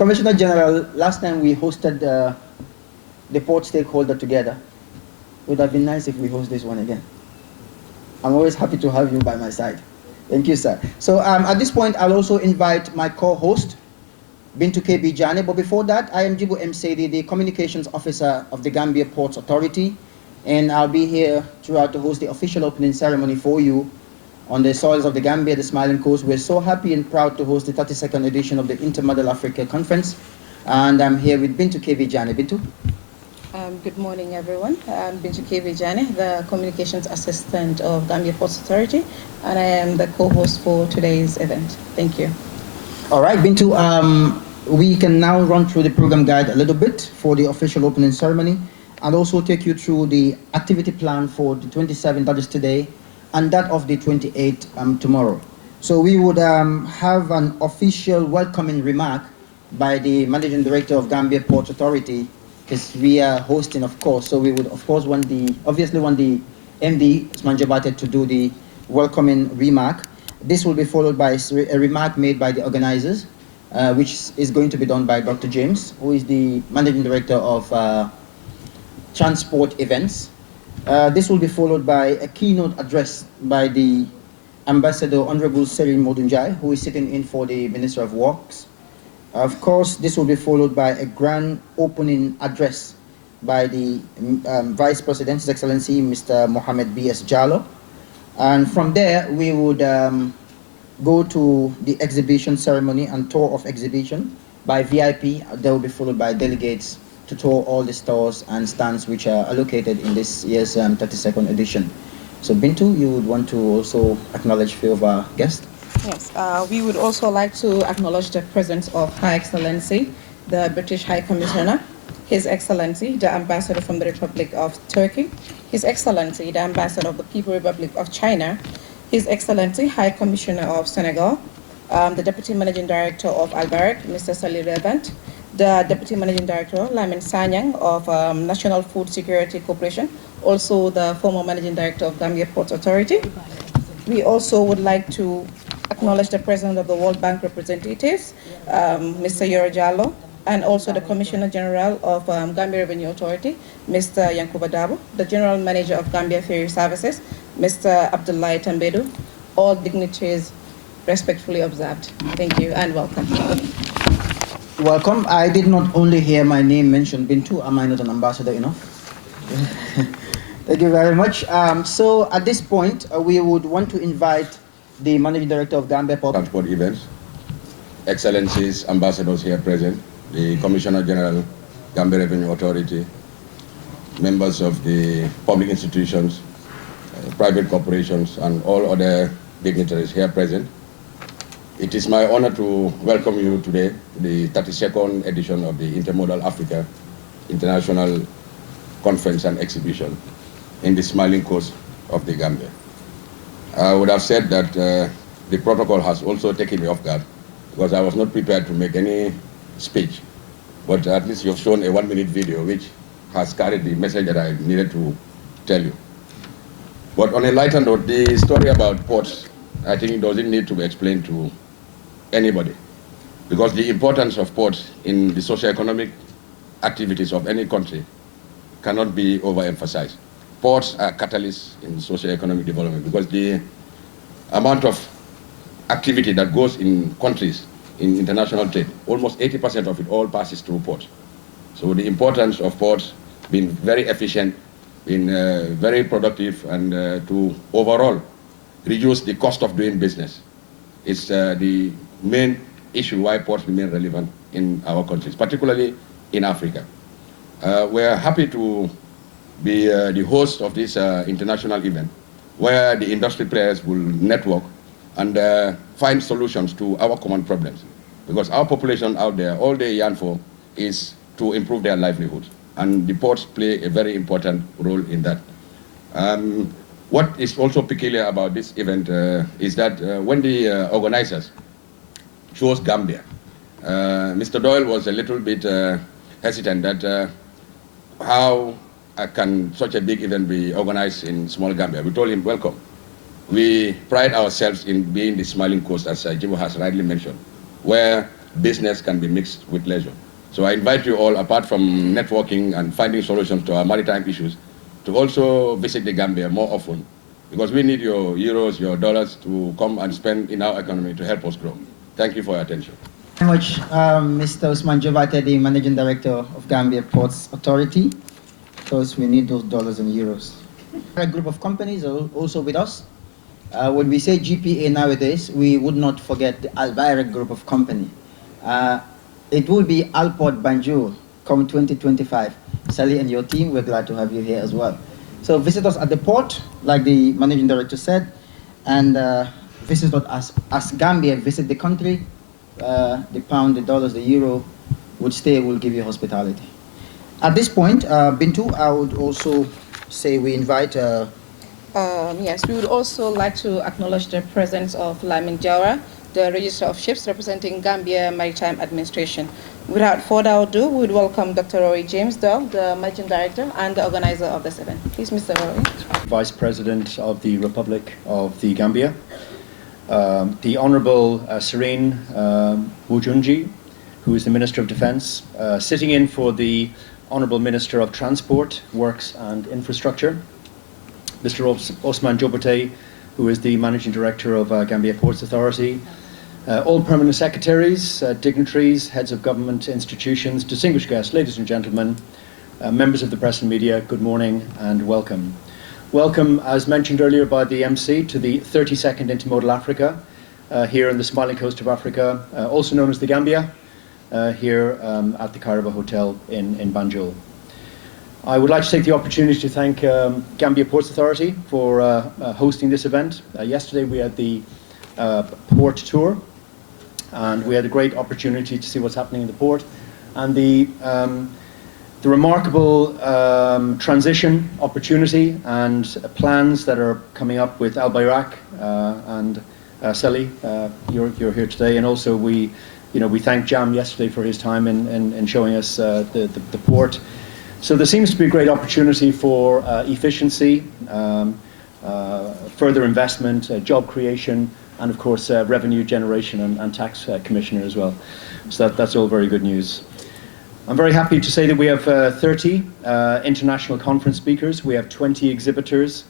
Commissioner General, last time we hosted the port stakeholder together. It would have been nice if we host this one again. I'm always happy to have you by my side. Thank you, sir. So at this point, I'll also invite my co-host, Bintu KB Jane. But before that, I am Jibu Msedi, the Communications Officer of the Gambia Ports Authority. And I'll be here throughout to host the official opening ceremony for you on the soils of the Gambia, the Smiling Coast. We're so happy and proud to host the 32nd edition of the InterModal Africa Conference. And I'm here with Bintu KB Jane. Bintu? Good morning, everyone. I'm Bintu KB Jane, the Communications Assistant of Gambia Ports Authority, and I am the co-host for today's event. Thank you. All right, Bintu, we can now run through the program guide a little bit for the official opening ceremony and also take you through the activity plan for the 27th, that is today, and that of the 28th tomorrow. So we would have an official welcoming remark by the Managing Director of Gambia Ports Authority, because we are hosting, of course. So we would, of course, obviously want the MD, Usman Jabate, to do the welcoming remark. This will be followed by a remark made by the organizers, which is going to be done by Dr. James, who is the Managing Director of Transport Events. This will be followed by a keynote address by the Ambassador Honorable Serin Modunjai, who is sitting in for the Minister of Works. Of course, this will be followed by a grand opening address by the Vice President, His Excellency, Mr. Mohamed B.S. Jallo. And from there, we would go to the exhibition ceremony and tour of exhibition by VIP. That will be followed by delegates to tour all the stores and stands which are allocated in this year's 32nd edition. So Bintu, you would want to also acknowledge a few of our guests? Yes, we would also like to acknowledge the presence of Her Excellency, the British High Commissioner, His Excellency, the Ambassador from the Republic of Turkey, His Excellency, the Ambassador of the People Republic of China, His Excellency, High Commissioner of Senegal, the Deputy Managing Director of Albarak, Mr. Salih Revant, the Deputy Managing Director, Lamin Sanyang of National Food Security Corporation, also the former Managing Director of Gambia Ports Authority. We also would like to acknowledge the President of the World Bank representatives, Mr. Yoro Jallo, and also the Commissioner General of Gambia Revenue Authority, Mr. Yankuba Dabo, the General Manager of Gambia Ferry Services, Mr. Abdullahi Tambedu. All dignitaries respectfully observed. Thank you and welcome. Welcome. I did not only hear my name mentioned, Bintu. Am I not an ambassador enough? Thank you very much. So at this point, we would want to invite the Managing Director of Gambia Ports Transport Events, Excellencies, Ambassadors here present, the Commissioner General, Gambia Revenue Authority, members of the public institutions, private corporations, and all other dignitaries here present. It is my honor to welcome you today to the 32nd edition of the InterModal Africa International Conference and Exhibition in the Smiling Coast of the Gambia. I would have said that the protocol has also taken me off guard because I was not prepared to make any speech, but at least you've shown a 1-minute video which has carried the message that I needed to tell you. But on a lighter note, the story about ports, I think it doesn't need to be explained to anybody because the importance of ports in the socio-economic activities of any country cannot be overemphasized. Ports are catalysts in socio-economic development because the amount of activity that goes in countries in international trade, almost 80% of it all passes through ports. So the importance of ports being very efficient, being very productive, and to overall reduce the cost of doing business is the main issue why ports remain relevant in our countries, particularly in Africa. We're happy to be the host of this international event where the industry players will network and find solutions to our common problems. Because our population out there, all they yearn for is to improve their livelihoods. And the ports play a very important role in that. What is also peculiar about this event is that when the organizers chose Gambia, Mr. Doyle was a little bit hesitant that how can such a big event be organized in small Gambia. We told him, welcome. We pride ourselves in being the Smiling Coast, as Jibo has rightly mentioned, where business can be mixed with leisure. So I invite you all, apart from networking and finding solutions to our maritime issues, to also visit the Gambia more often, because we need your euros, your dollars to come and spend in our economy to help us grow. Thank you for your attention. Thank you very much, Mr. Usman Jobate, the Managing Director of Gambia Ports Authority, because we need those dollars and euros. A group of companies are also with us. When we say GPA nowadays, we would not forget the Alvira group of company. It will be Alport Banjul come 2025. Sally and your team, we're glad to have you here as well. So visit us at the port, like the Managing Director said, and visit us as Gambia, visit the country. The pound, the dollars, the euro would stay, will give you hospitality. At this point, Bintu, I would also say we invite... Yes, we would also like to acknowledge the presence of Lamin Jawara, the Register of Ships representing Gambia Maritime Administration. Without further ado, we would welcome Dr. Rory James Dow, the Managing Director and the organizer of this event. Please, Mr. Rory. Vice President of the Republic of the Gambia, the Honourable Serene Wujunji, who is the Minister of Defence, sitting in for the Honourable Minister of Transport, Works and Infrastructure, Mr. Osman Jobate, who is the Managing Director of Gambia Ports Authority, all permanent secretaries, dignitaries, heads of government institutions, distinguished guests, ladies and gentlemen, members of the press and media, good morning and welcome. Welcome, as mentioned earlier by the MC, to the 32nd InterModal Africa, here in the smiling coast of Africa, also known as the Gambia, here at the Cairo Hotel in Banjul. I would like to take the opportunity to thank Gambia Ports Authority for hosting this event. Yesterday we had the port tour, and we had a great opportunity to see what's happening in the port, and the remarkable transition opportunity and plans that are coming up with Al Bayrak and Sally. You're here today, and also we thanked Jam yesterday for his time in showing us the port. So there seems to be a great opportunity for efficiency, further investment, job creation, and of course revenue generation and tax commissioner as well. So that's all very good news. I'm very happy to say that we have 30 international conference speakers, we have 20 exhibitors,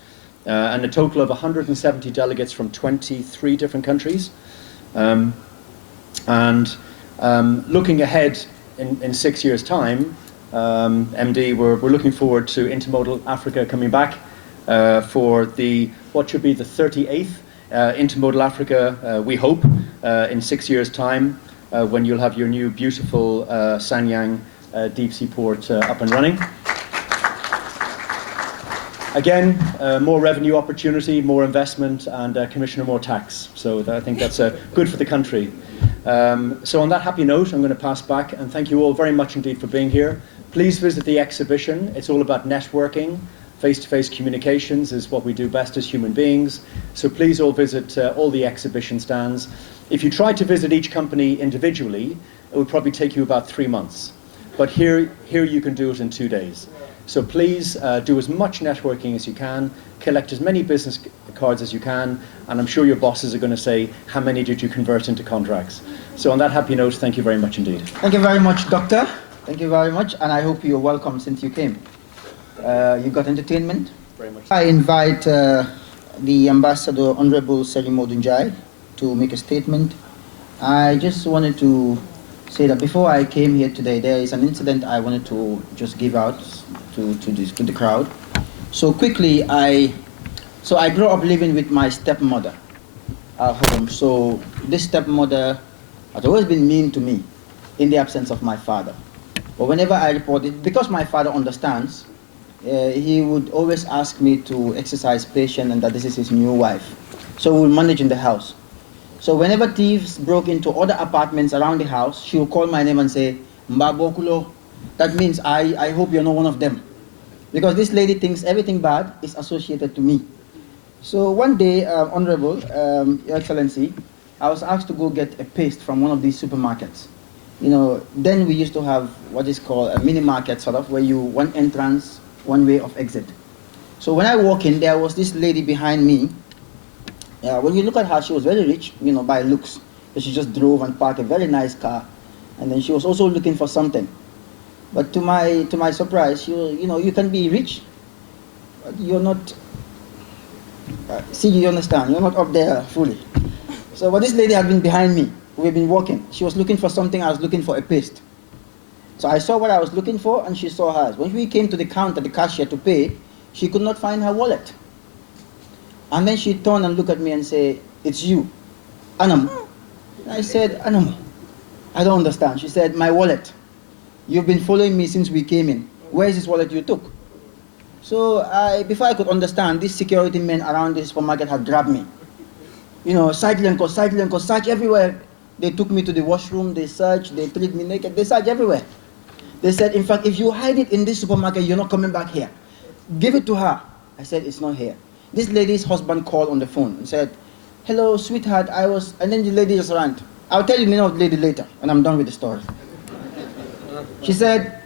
and a total of 170 delegates from 23 different countries. Looking ahead in 6 years' time, MD, we're looking forward to Intermodal Africa coming back for what should be the 38th Intermodal Africa, we hope, in 6 years' time, when you'll have your new beautiful Sanyang deep sea port up and running. Again, more revenue opportunity, more investment, and Commissioner, more tax. So I think that's good for the country. So on that happy note, I'm going to pass back, and thank you all very much indeed for being here. Please visit the exhibition. It's all about networking. Face-to-face communications is what we do best as human beings. So please all visit all the exhibition stands. If you tried to visit each company individually, it would probably take you about 3 months. But here you can do it in 2 days. So please do as much networking as you can, collect as many business cards as you can, and I'm sure your bosses are going to say, how many did you convert into contracts? So on that happy note, thank you very much indeed. Thank you very much, Doctor. Thank you very much, and I hope you're welcome since you came. You got entertainment? Very much. I invite the Ambassador, Honorable Selim Modunjai, to make a statement. I just wanted to say that before I came here today, there is an incident I wanted to just give out to the crowd. So quickly, I grew up living with my stepmother at home. So this stepmother has always been mean to me in the absence of my father. But whenever I report it, because my father understands, he would always ask me to exercise patience and that this is his new wife. So we'll manage in the house. So whenever thieves broke into other apartments around the house, she would call my name and say, Mbabokulo. That means I hope you're not one of them. Because this lady thinks everything bad is associated to me. So one day, Honorable, Your Excellency, I was asked to go get a paste from one of these supermarkets. Then we used to have what is called a mini market, sort of, where one entrance, one way of exit. So when I walk in, there was this lady behind me. When you look at her, she was very rich, by looks. But she just drove and parked a very nice car. And then she was also looking for something. But to my surprise, you can be rich, but you're not, see, you understand, you're not up there fully. So, but this lady had been behind me. We've been walking. She was looking for something, I was looking for a paste. So I saw what I was looking for, and she saw hers. When we came to the counter, the cashier, to pay, she could not find her wallet. And then she turned and looked at me and said, "It's you, Anam." And I said, "Anam, I don't understand." She said, "My wallet. You've been following me since we came in. Where is this wallet you took?" So before I could understand, these security men around the supermarket had grabbed me. Search everywhere. They took me to the washroom, they searched, they stripped me naked, they searched everywhere. They said, "In fact, if you hide it in this supermarket, you're not coming back here. Give it to her." I said, "It's not here." This lady's husband called on the phone and said, "Hello, sweetheart, and then the lady just ran. I'll tell you the name of the lady later when I'm done with the story. She said,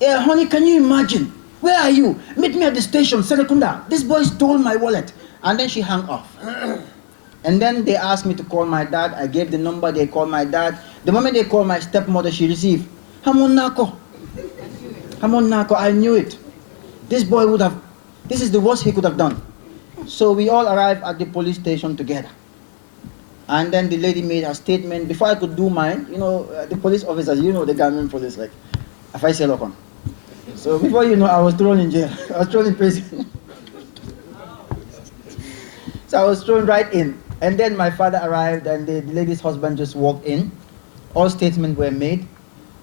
"Yeah, honey, can you imagine? Where are you? Meet me at the station, Serekunda. This boy stole my wallet." And then she hung off. And then they asked me to call my dad. I gave the number, they called my dad. The moment they called my stepmother, she received, "Hamon Nako. Hamon Nako, I knew it. This is the worst he could have done." So we all arrived at the police station together. And then the lady made her statement. Before I could do mine, the police officers, the Gambian police, like, if I say look on. So before I was thrown in jail. I was thrown in prison. So I was thrown right in. And then my father arrived, and the lady's husband just walked in. All statements were made.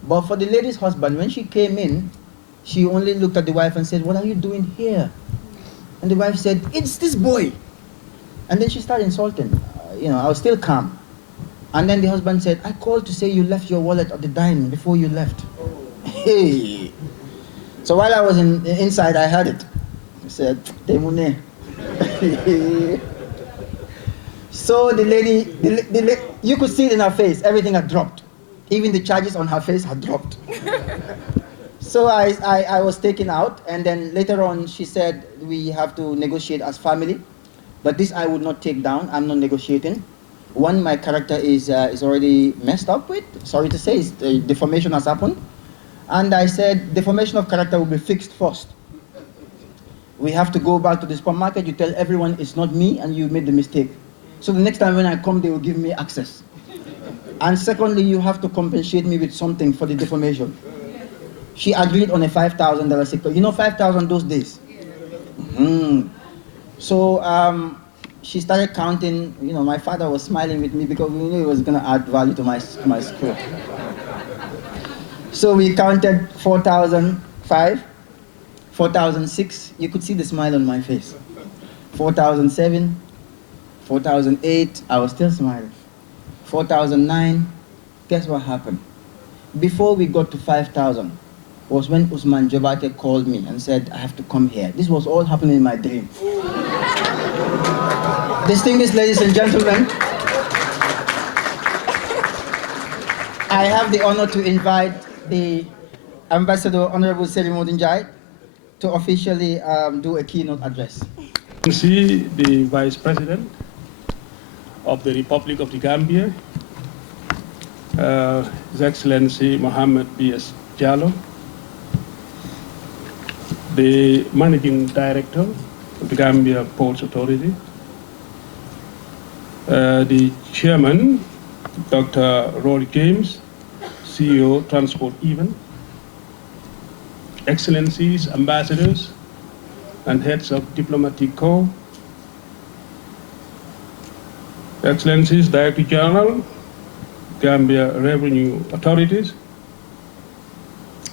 But for the lady's husband, when she came in, she only looked at the wife and said, "What are you doing here?" And the wife said, "It's this boy." And then she started insulting. I was still calm. And then the husband said, "I called to say you left your wallet at the dining before you left." Hey. So while I was inside, I heard it. I said, "Temune." So the lady, you could see it in her face, everything had dropped. Even the charges on her face had dropped. So I was taken out, and then later on she said, "We have to negotiate as family. But this I would not take down. I'm not negotiating. One, my character is already messed up with. Sorry to say, deformation has happened." And I said, deformation of character will be fixed first. We have to go back to the supermarket. You tell everyone it's not me and you made the mistake. So the next time when I come, they will give me access. And secondly, you have to compensate me with something for the deformation. She agreed on a $5,000 sick pay. 5,000 those days. So she started counting. My father was smiling with me because we knew it was going to add value to my school. So we counted 4,005, 4,006. You could see the smile on my face. 4,007, 4,008. I was still smiling. 4,009. Guess what happened? Before we got to 5,000 was when Usman Jabate called me and said, "I have to come here." This was all happening in my dream. Distinguished ladies and gentlemen, I have the honor to invite the Ambassador Honorable Seri Modinjai to officially do a keynote address. See the Vice President of the Republic of the Gambia, His Excellency Mohammed B.S. Jallow, the Managing Director of the Gambia Ports Authority, the Chairman, Dr. Rory James, CEO, Transport Even, Excellencies, Ambassadors, and Heads of Diplomatic Corps, Excellencies, Director General, Gambia Revenue Authorities,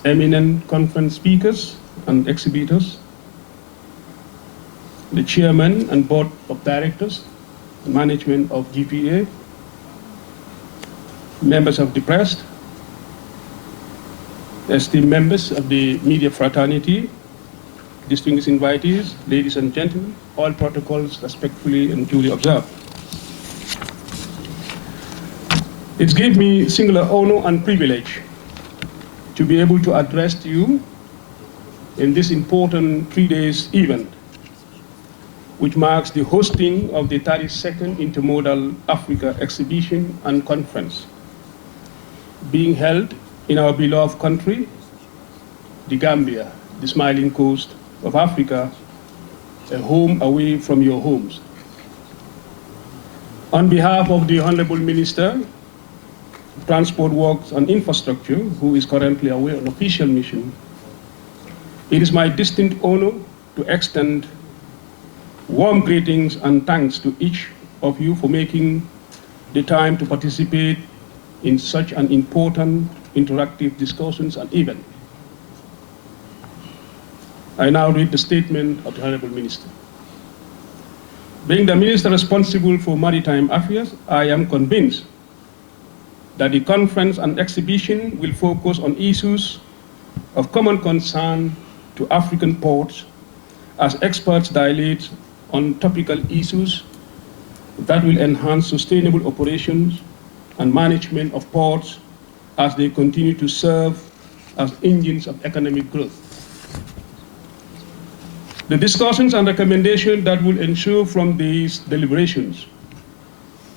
eminent conference speakers and exhibitors, the Chairman and Board of Directors, Management of GPA, members of the press, esteemed members of the media fraternity, distinguished invitees, ladies and gentlemen, all protocols respectfully and duly observed. It gives me singular honor and privilege to be able to address you in this important 3 days event. which marks the hosting of the 32nd InterModal Africa Exhibition and Conference, being held in our beloved country, the Gambia, the smiling coast of Africa, a home away from your homes. On behalf of the Honorable Minister, Transport Works and Infrastructure, who is currently away on official mission, it is my distinct honor to extend warm greetings and thanks to each of you for making the time to participate in such an important interactive discussions and event. I now read the statement of the Honorable Minister. Being the Minister responsible for maritime affairs, I am convinced that the conference and exhibition will focus on issues of common concern to African ports as experts dilate on topical issues that will enhance sustainable operations and management of ports as they continue to serve as engines of economic growth. The discussions and recommendations that will ensue from these deliberations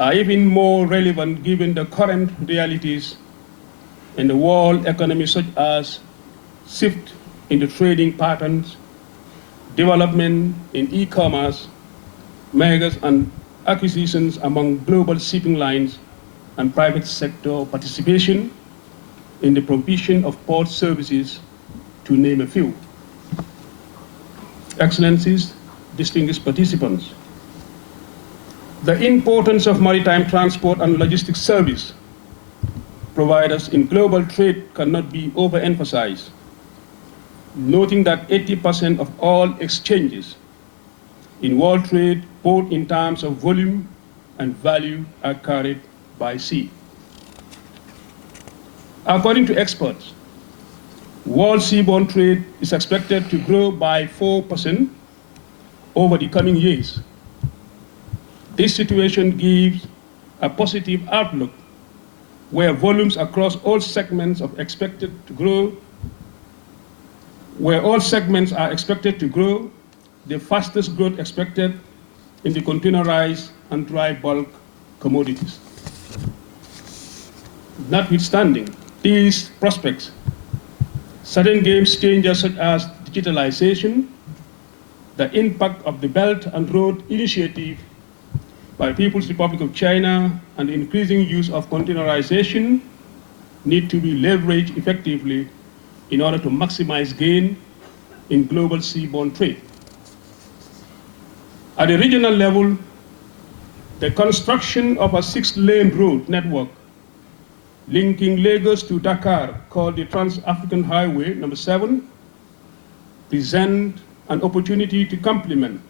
are even more relevant given the current realities in the world economy, such as shift in the trading patterns, development in e-commerce, mergers and acquisitions among global shipping lines, and private sector participation in the provision of port services, to name a few. Excellencies, distinguished participants, the importance of maritime transport and logistics service providers in global trade cannot be overemphasized, noting that 80% of all exchanges in world trade, both in terms of volume and value, are carried by sea. According to experts, world seaborne trade is expected to grow by 4% over the coming years. This situation gives a positive outlook where volumes across all segments are expected to grow, the fastest growth expected in the containerized and dry bulk commodities. Notwithstanding these prospects, sudden game changes such as digitalization, the impact of the Belt and Road Initiative by People's Republic of China, and the increasing use of containerization need to be leveraged effectively in order to maximize gain in global seaborne trade. At the regional level, the construction of a 6-lane road network linking Lagos to Dakar, called the Trans-African Highway number 7, present an opportunity to complement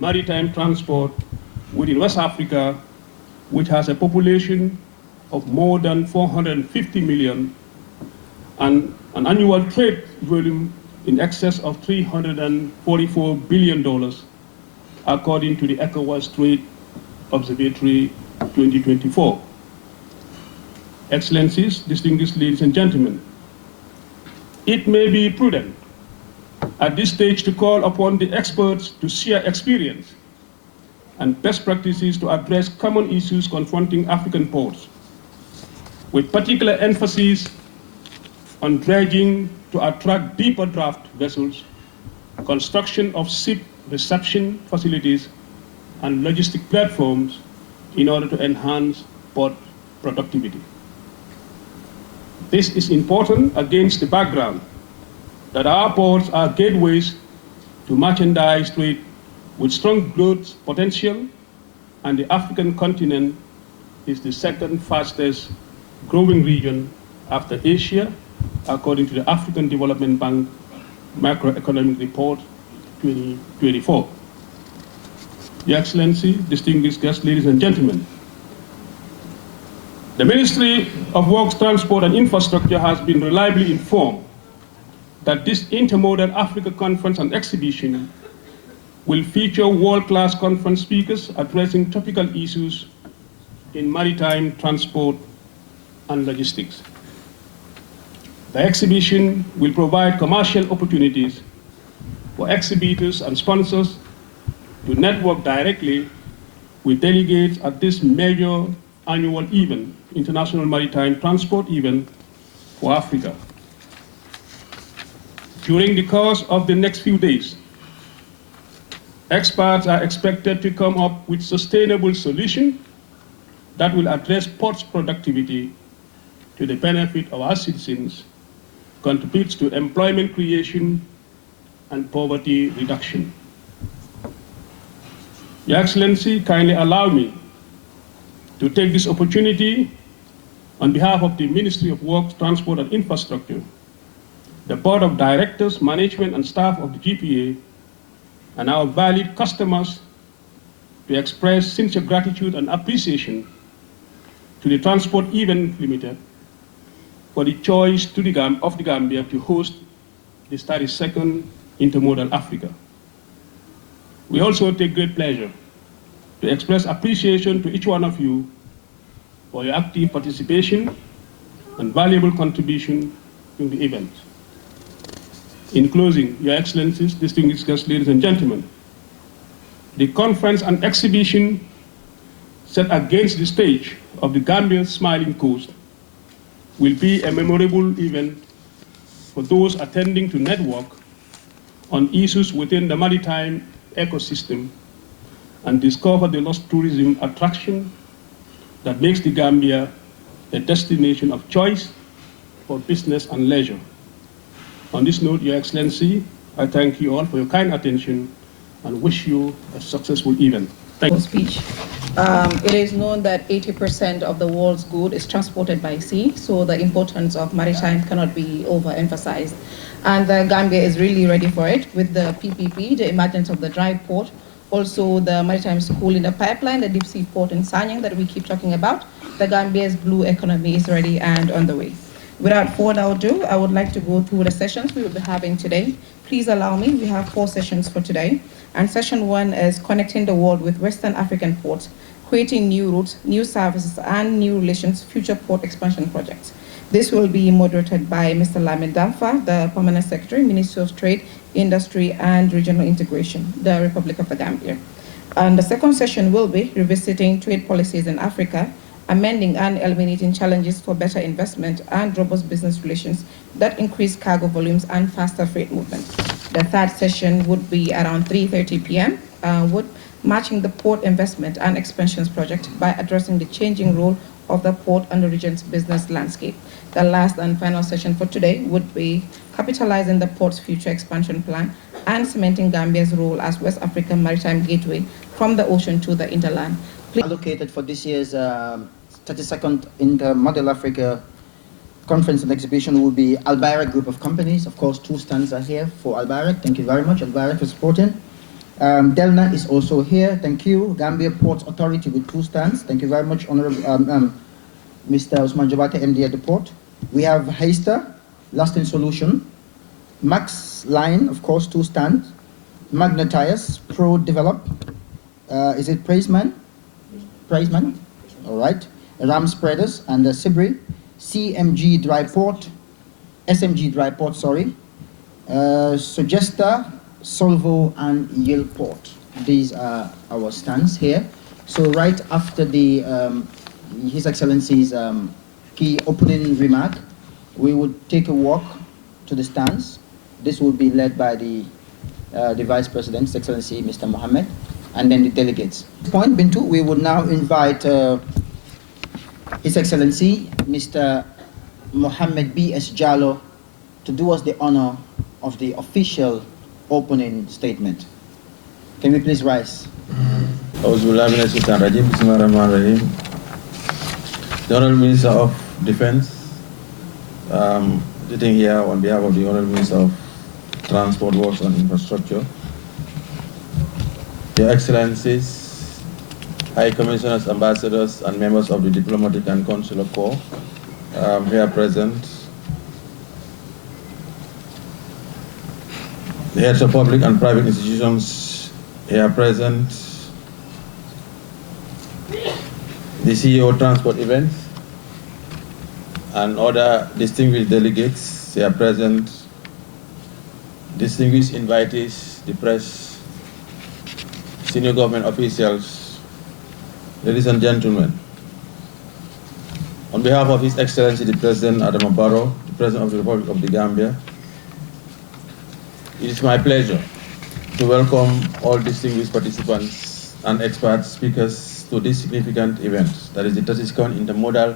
maritime transport within West Africa, which has a population of more than 450 million and an annual trade volume in excess of $344 billion, according to the ECOWAS Trade Observatory 2024. Excellencies, distinguished ladies and gentlemen, it may be prudent at this stage to call upon the experts to share experience and best practices to address common issues confronting African ports, with particular emphasis on dredging to attract deeper draft vessels, construction of ship reception facilities, and logistic platforms in order to enhance port productivity. This is important against the background that our ports are gateways to merchandise trade with strong growth potential, and the African continent is the second fastest growing region after Asia, according to the African Development Bank Macroeconomic Report 2024. Your Excellency, distinguished guests, ladies and gentlemen, the Ministry of Works, Transport and Infrastructure has been reliably informed that this Intermodal Africa Conference and Exhibition will feature world-class conference speakers addressing topical issues in maritime transport and logistics. The exhibition will provide commercial opportunities for exhibitors and sponsors to network directly with delegates at this major annual event, International Maritime Transport event for Africa. During the course of the next few days, experts are expected to come up with sustainable solutions that will address ports productivity to the benefit of our citizens, contributes to employment creation and poverty reduction. Your Excellency, kindly allow me to take this opportunity on behalf of the Ministry of Works, Transport and Infrastructure, the Board of Directors, Management and staff of the GPA, and our valued customers to express sincere gratitude and appreciation to the Transport Event Limited for the choice of the Gambia to host the 32nd InterModal Africa. We also take great pleasure to express appreciation to each one of you for your active participation and valuable contribution to the event. In closing, Your Excellencies, distinguished guests, ladies and gentlemen, the conference and exhibition set against the stage of the Gambia's Smiling Coast will be a memorable event for those attending to network on issues within the maritime ecosystem and discover the lost tourism attraction that makes the Gambia a destination of choice for business and leisure. On this note, Your Excellency, I thank you all for your kind attention and wish you a successful event. Thank you. Speech. It is known that 80% of the world's good is transported by sea, so the importance of maritime cannot be overemphasized. And the Gambia is really ready for it with the PPP, the emergence of the dry port, also the maritime school in the pipeline, the deep sea port in Sanyang that we keep talking about. The Gambia's blue economy is ready and on the way. Without further ado, I would like to go through the sessions we will be having today. Please allow me, we have 4 sessions for today. And session 1 is connecting the world with Western African ports, creating new routes, new services, and new relations, future port expansion projects. This will be moderated by Mr. Lamin Damfa, the Permanent Secretary, Ministry of Trade, Industry, and Regional Integration, the Republic of the Gambia. And the second session will be revisiting trade policies in Africa, amending and eliminating challenges for better investment and robust business relations that increase cargo volumes and faster freight movement. The third session would be around 3:30 p.m., matching the port investment and expansions project by addressing the changing role of the port and the region's business landscape. The last and final session for today would be capitalizing the port's future expansion plan and cementing Gambia's role as West African maritime gateway from the ocean to the hinterland. Allocated for this year's 32nd InterModal Africa Conference and Exhibition will be Albayrak Group of Companies. Of course, 2 stands are here for Albayrak. Thank you very much, Albayrak, for supporting. Delna is also here. Thank you. Gambia Ports Authority with 2 stands. Thank you very much, Honorable Mr. Usman Jabate, MD at the port. We have Heister, Lasting Solution. Max Line, of course, 2 stands. Magna Tires, Pro Develop. Is it Praiseman? Praiseman? All right. Ram Spreaders and Sibri. CMG Dry Port. SMG Dry Port, sorry. Sugesta, Solvo, and Yale Port. These are our stands here. So right after the His Excellency's key opening remark, we would take a walk to the stands. This will be led by the Vice President, His Excellency Mr. Mohammed, and then the delegates. Point Bintu, we would now invite His Excellency Mr. Mohammed B.S. Jallo to do us the honor of the official opening statement. Can we please rise? The Honorable Minister of Defense, sitting here on behalf of the Honorable Minister of Transport, Works and Infrastructure, Your Excellencies, High Commissioners, Ambassadors, and members of the Diplomatic and Consular Corps here present, the heads of public and private institutions here present, the CEO of Transport Events, and other distinguished delegates here present, distinguished invitees, the press, senior government officials, ladies and gentlemen. On behalf of His Excellency the President Adama Barrow, the President of the Republic of the Gambia, it is my pleasure to welcome all distinguished participants and expert speakers to this significant event, that is the 32nd InterModal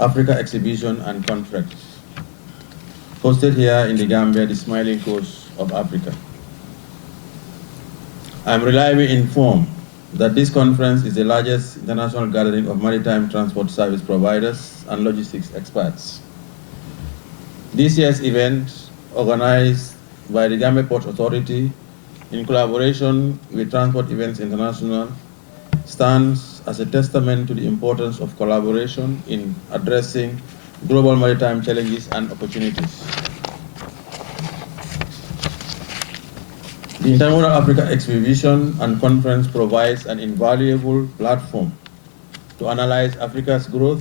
Africa Exhibition and Conference, hosted here in the Gambia, the smiling coast of Africa. I am reliably informed that this conference is the largest international gathering of maritime transport service providers and logistics experts. This year's event, organized by the Gambia Ports Authority in collaboration with Transport Events International, stands as a testament to the importance of collaboration in addressing global maritime challenges and opportunities. The InterModal Africa Exhibition and Conference provides an invaluable platform to analyze Africa's growth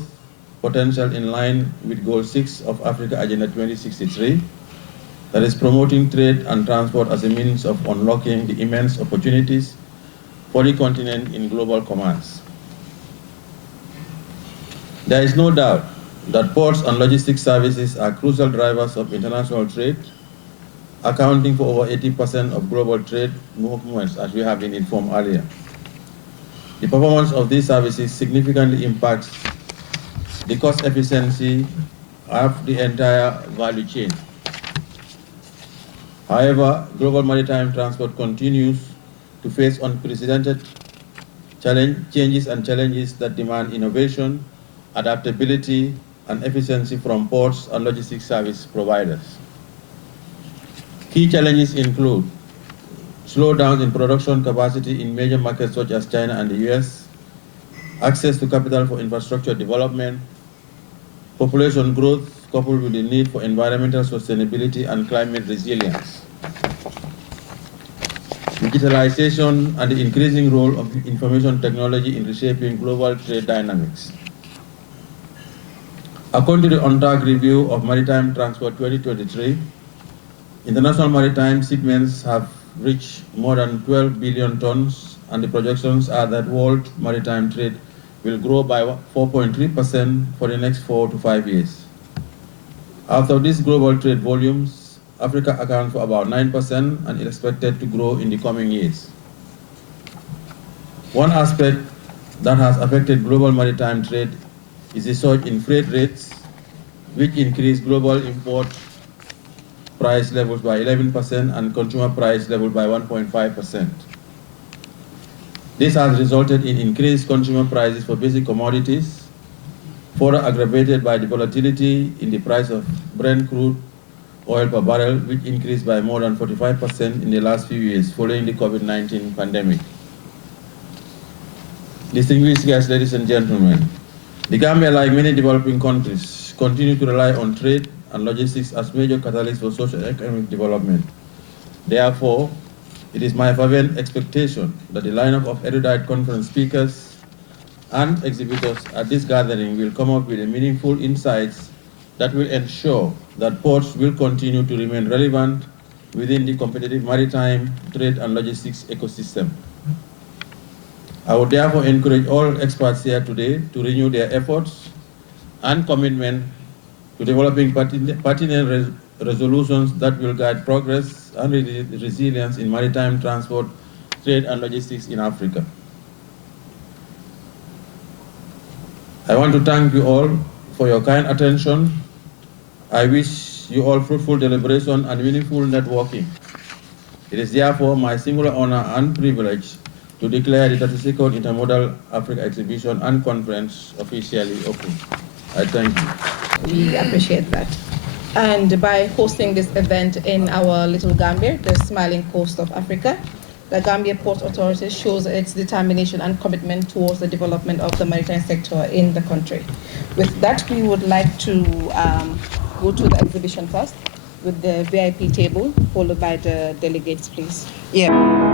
potential in line with Goal 6 of Africa Agenda 2063, that is promoting trade and transport as a means of unlocking the immense opportunities for the continent in global commerce. There is no doubt that ports and logistics services are crucial drivers of international trade, accounting for over 80% of global trade movements, as we have been informed earlier. The performance of these services significantly impacts the cost efficiency of the entire value chain. However, global maritime transport continues to face unprecedented changes and challenges that demand innovation, adaptability, and efficiency from ports and logistics service providers. Key challenges include slowdowns in production capacity in major markets such as China and the US, access to capital for infrastructure development, population growth coupled with the need for environmental sustainability and climate resilience, digitalization and the increasing role of information technology in reshaping global trade dynamics. According to the on-track review of Maritime Transport 2023, international maritime shipments have reached more than 12 billion tons, and the projections are that world maritime trade will grow by 4.3% for the next 4 to 5 years. Out of these global trade volumes, Africa accounts for about 9% and is expected to grow in the coming years. One aspect that has affected global maritime trade is the surge in freight rates, which increased global import price levels by 11% and consumer price level by 1.5%. This has resulted in increased consumer prices for basic commodities, further aggravated by the volatility in the price of Brent crude oil per barrel, which increased by more than 45% in the last few years following the COVID-19 pandemic. Distinguished guests, ladies and gentlemen, the Gambia, like many developing countries, continue to rely on trade and logistics as major catalysts for social and economic development. Therefore, it is my fervent expectation that the lineup of erudite conference speakers and exhibitors at this gathering will come up with meaningful insights that will ensure that ports will continue to remain relevant within the competitive maritime, trade and logistics ecosystem. I would therefore encourage all experts here today to renew their efforts and commitment to developing pertinent resolutions that will guide progress and resilience in maritime transport, trade and logistics in Africa. I want to thank you all for your kind attention. I wish you all fruitful deliberation and meaningful networking. It is therefore my singular honor and privilege to declare the 32nd InterModal Africa Exhibition and Conference officially open. I thank you. We appreciate that. And by hosting this event in our little Gambia, the smiling coast of Africa, the Gambia Ports Authority shows its determination and commitment towards the development of the maritime sector in the country. With that, we would like to go to the exhibition first with the VIP table, followed by the delegates, please. Yeah.